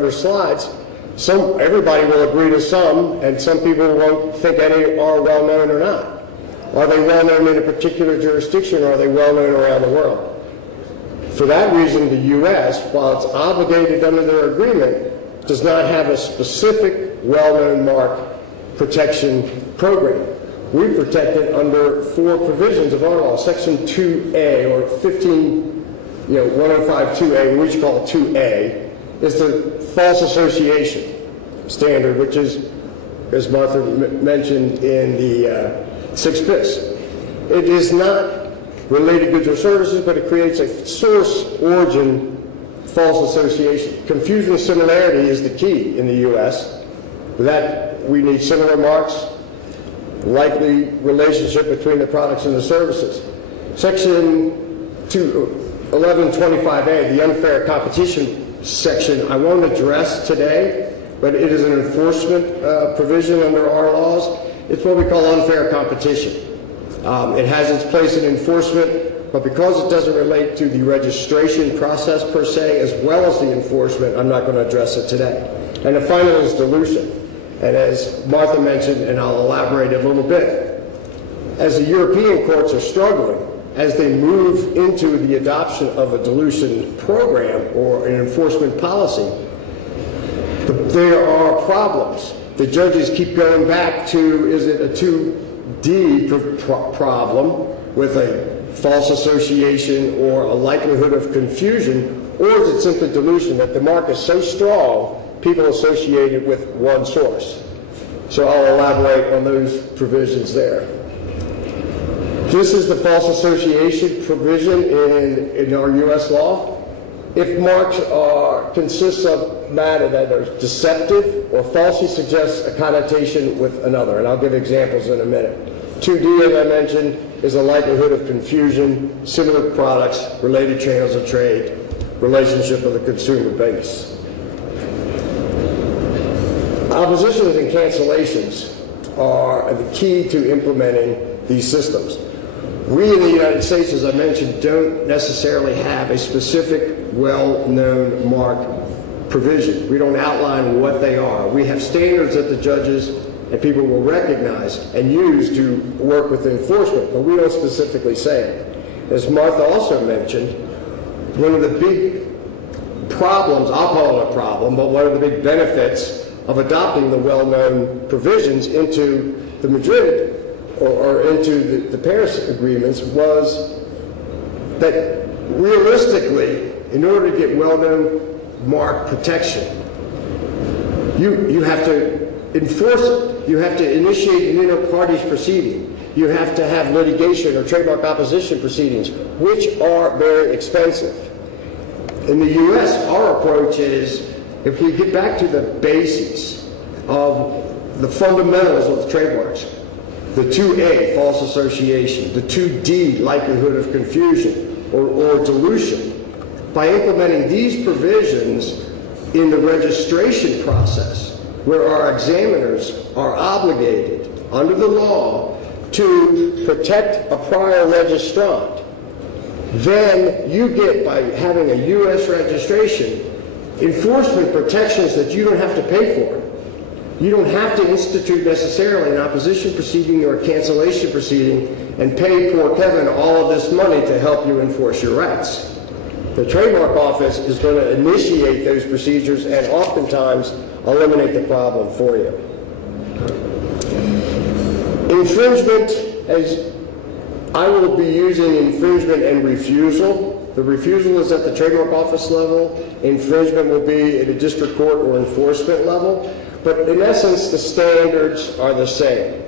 slides, everybody will agree to some, and some people won't think any are well known or not. Are they well known in a particular jurisdiction, or are they well known around the world? For that reason, the U.S., while it's obligated under their agreement, does not have a specific well-known mark protection program. We protect it under 4 provisions of our law. Section 2A, or 105-2A, we each call it 2A, is the false association standard, which is, as Martha mentioned, in the 6 bis. It is not related goods or services, but it creates a source origin false association. Confusion similarity is the key in the U.S. For that, we need similar marks, likely relationship between the products and the services. Section 1125A, the unfair competition section, I won't address today, but it is an enforcement provision under our laws. It's what we call unfair competition. It has its place in enforcement, but because it doesn't relate to the registration process per se, as well as the enforcement, I'm not going to address it today. And the final is dilution. And as Martha mentioned, and I'll elaborate a little bit, as the European courts are struggling, as they move into the adoption of a dilution program or an enforcement policy, there are problems. The judges keep going back to, is it a 2D problem with a false association or a likelihood of confusion, or is it simply dilution, that the mark is so strong people associate it with one source? So I'll elaborate on those provisions there. This is the false association provision in our U.S. law. If marks consist of matter that are deceptive or falsely suggest a connotation with another, and I'll give examples in a minute. 2D, as I mentioned, is a likelihood of confusion, similar products, related channels of trade, relationship of the consumer base. Oppositions and cancellations are the key to implementing these systems. We in the United States, as I mentioned, don't necessarily have a specific well-known mark provision. We don't outline what they are. We have standards that the judges and people will recognize and use to work with enforcement, but we don't specifically say it. As Martha also mentioned, one of the big problems, I'll call it a problem, but one of the big benefits of adopting the well-known provisions into the Madrid or into the Paris agreements was that realistically, in order to get well-known mark protection, you have to enforce it. You have to initiate an inter-parties proceeding. You have to have litigation or trademark opposition proceedings, which are very expensive. In the U.S., our approach is, if we get back to the basics of the fundamentals of trademarks, the 2A, false association, the 2D, likelihood of confusion or dilution, by implementing these provisions in the registration process, where our examiners are obligated under the law to protect a prior registrant, then you get, by having a U.S. registration, enforcement protections that you don't have to pay for. You don't have to institute necessarily an opposition proceeding or a cancellation proceeding and pay poor Kevin all of this money to help you enforce your rights. The trademark office is going to initiate those procedures and oftentimes eliminate the problem for you. Infringement, as I will be using infringement and refusal. The refusal is at the trademark office level. Infringement will be at a district court or enforcement level. But in essence, the standards are the same.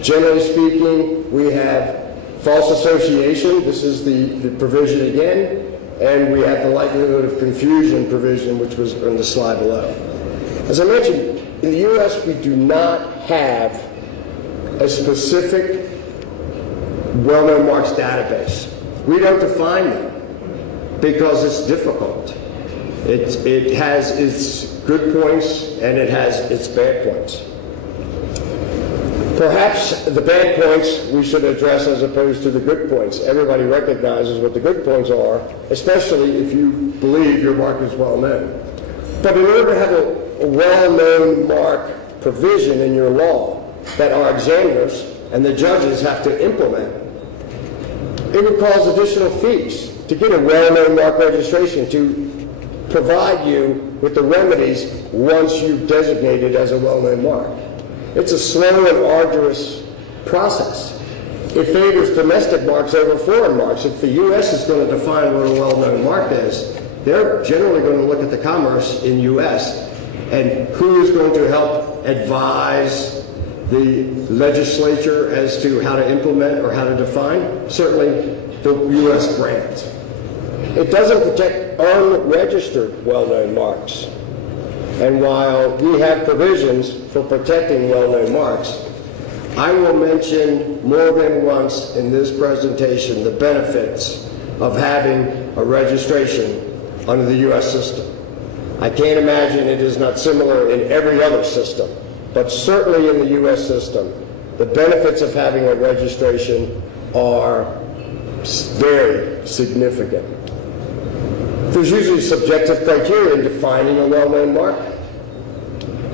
Generally speaking, we have false association. This is the provision again. And we have the likelihood of confusion provision, which was on the slide below. As I mentioned, in the U.S., we do not have a specific well-known marks database. We don't define them because it's difficult. It has its good points and it has its bad points. Perhaps the bad points we should address as opposed to the good points. Everybody recognizes what the good points are, especially if you believe your mark is well known. But in order to have a well-known mark provision in your law that our examiners and the judges have to implement, it would cause additional fees to get a well-known mark registration to provide you with the remedies once you've designated as a well-known mark. It's a slow and arduous process. It favors domestic marks over foreign marks. If the U.S. is going to define what a well-known mark is, they're generally going to look at the commerce in U.S. and who is going to help advise the legislature as to how to implement or how to define. Certainly the U.S. brands. It doesn't protect unregistered well-known marks. And while we have provisions for protecting well-known marks, I will mention more than once in this presentation the benefits of having a registration under the U.S. system. I can't imagine it is not similar in every other system, but certainly in the U.S. system, the benefits of having a registration are very significant. There's usually subjective criteria in defining a well-known mark.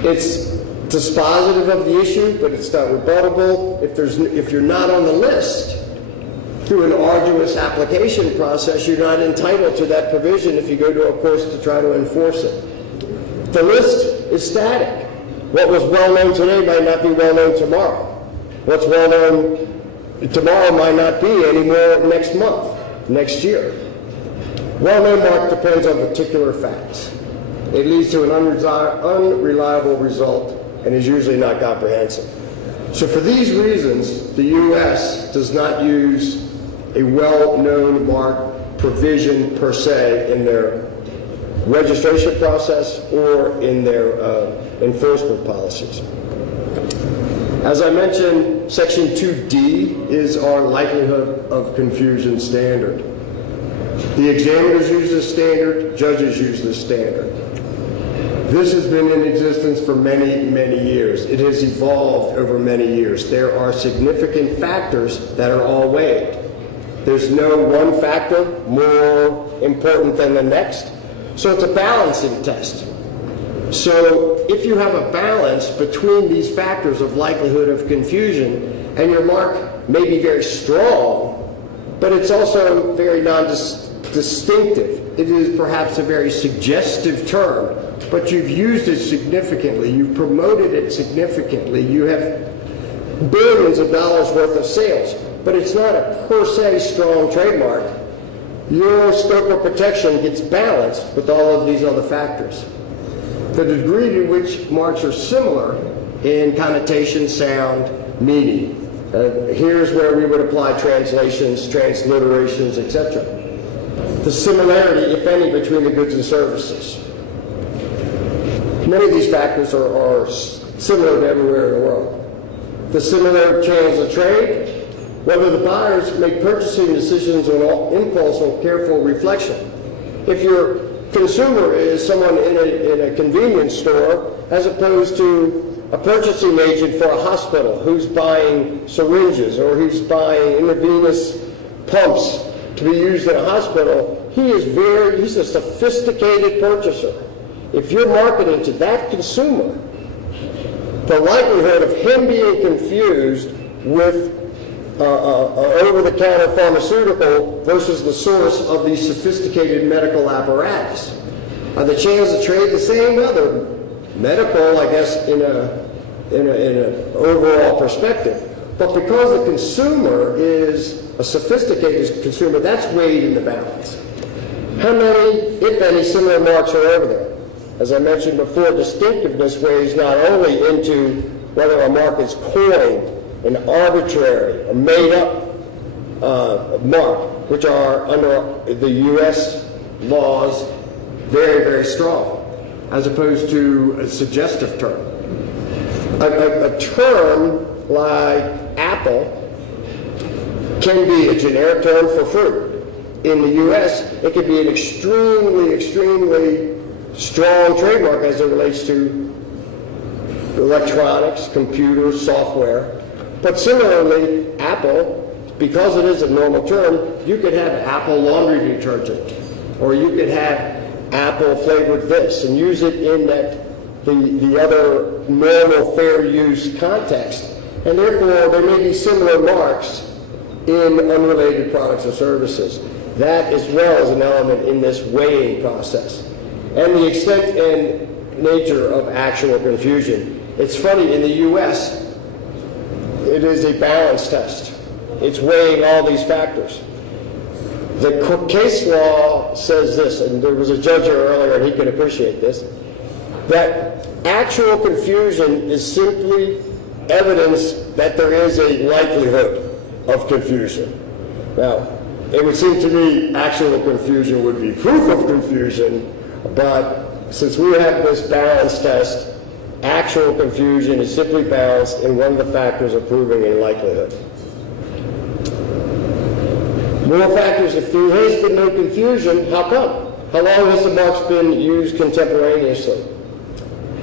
It's dispositive of the issue, but it's not rebuttable. If you're not on the list through an arduous application process, you're not entitled to that provision if you go to a course to try to enforce it. The list is static. What was well-known today might not be well-known tomorrow. What's well-known tomorrow might not be anymore next month, next year. Well-known mark depends on particular facts. It leads to an unreliable result and is usually not comprehensive. So for these reasons, the U.S. does not use a well-known mark provision per se in their registration process or in their enforcement policies. As I mentioned, Section 2D is our likelihood of confusion standard. The examiners use this standard, judges use this standard. This has been in existence for many, many years. It has evolved over many years. There are significant factors that are all weighed. There's no one factor more important than the next. So it's a balancing test. So if you have a balance between these factors of likelihood of confusion, and your mark may be very strong, but it's also very non-distinctive. It is perhaps a very suggestive term, but you've used it significantly, you've promoted it significantly, you have billions of dollars worth of sales, but it's not a per se strong trademark. Your scope of protection gets balanced with all of these other factors. The degree to which marks are similar in connotation, sound, meaning. Here's where we would apply translations, transliterations, etc. The similarity, if any, between the goods and services. Many of these factors are similar to everywhere in the world. The similar channels of trade, whether the buyers make purchasing decisions on impulse or careful reflection. If your consumer is someone in a convenience store as opposed to a purchasing agent for a hospital who's buying syringes or who's buying intravenous pumps to be used in a hospital, he's a sophisticated purchaser. If you're marketing to that consumer, the likelihood of him being confused with over-the-counter pharmaceutical versus the source of the sophisticated medical apparatus. Are the channels of trade the same? Well, they're medical, I guess, in an overall perspective. But because the consumer is a sophisticated consumer, that's weighed in the balance. How many, if any, similar marks are over there? As I mentioned before, distinctiveness weighs not only into whether a mark is coined, an arbitrary or made-up mark, which are under the U.S. laws very, very strong, as opposed to a suggestive term. A term like apple can be a generic term for fruit. In the U.S., it can be an extremely, extremely strong trademark as it relates to electronics, computers, software. But similarly, apple, because it is a normal term, you could have apple laundry detergent, or you could have apple flavored this, and use it in the other normal fair use context. And therefore, there may be similar marks in unrelated products or services. That as well is an element in this weighing process. And the extent and nature of actual confusion. It's funny, in the US, it is a balance test. It's weighing all these factors. The case law says this, and there was a judge here earlier, and he could appreciate this, that actual confusion is simply evidence that there is a likelihood of confusion. Now, it would seem to me actual confusion would be proof of confusion, but since we have this balance test, actual confusion is simply balanced in one of the factors of proving a likelihood. More factors. If there has been no confusion, how come? How long has the mark been used contemporaneously?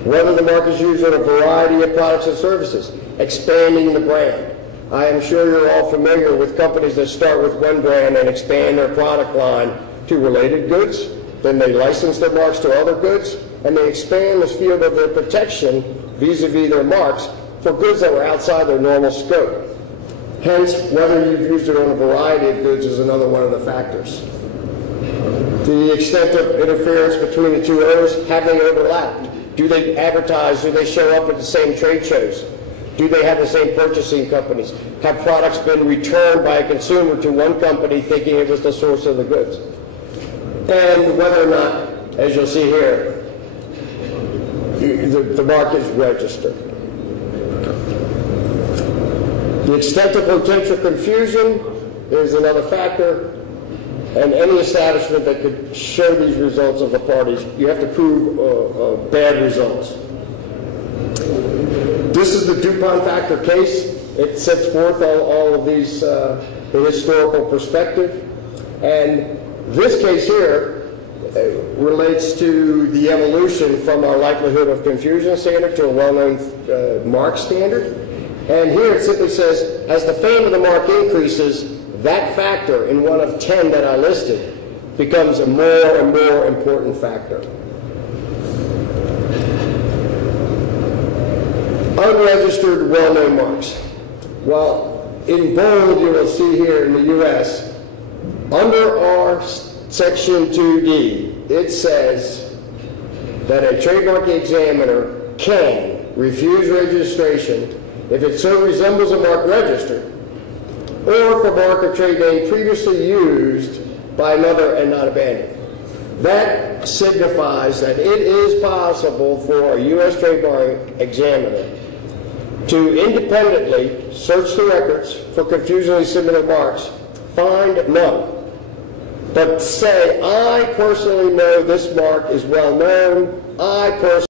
Whether the mark is used on a variety of products and services, expanding the brand. I am sure you're all familiar with companies that start with one brand and expand their product line to related goods, then they license their marks to other goods, and they expand the field of their protection vis-a-vis their marks for goods that were outside their normal scope. Hence, whether you've used it on a variety of goods is another one of the factors. The extent of interference between the two owners, have they overlapped? Do they advertise? Do they show up at the same trade shows? Do they have the same purchasing companies? Have products been returned by a consumer to one company thinking it was the source of the goods? And whether or not, as you'll see here, the mark is registered. The extent of potential confusion is another factor, and any establishment that could show these results of the parties, you have to prove bad results. This is the DuPont factor case. It sets forth all of these, the historical perspective, and this case here relates to the evolution from our likelihood of confusion standard to a well-known mark standard. And here it simply says, as the fame of the mark increases, that factor in one of 10 that I listed becomes a more and more important factor. Unregistered well-known marks. Well, in bold you will see here in the U.S., under our Section 2D, it says that a trademark examiner can refuse registration if it so resembles a mark registered, or if a mark or trade name previously used by another and not abandoned. That signifies that it is possible for a U.S. trademark examiner to independently search the records for confusingly similar marks, find none, but say, I personally know this mark is well known, I personally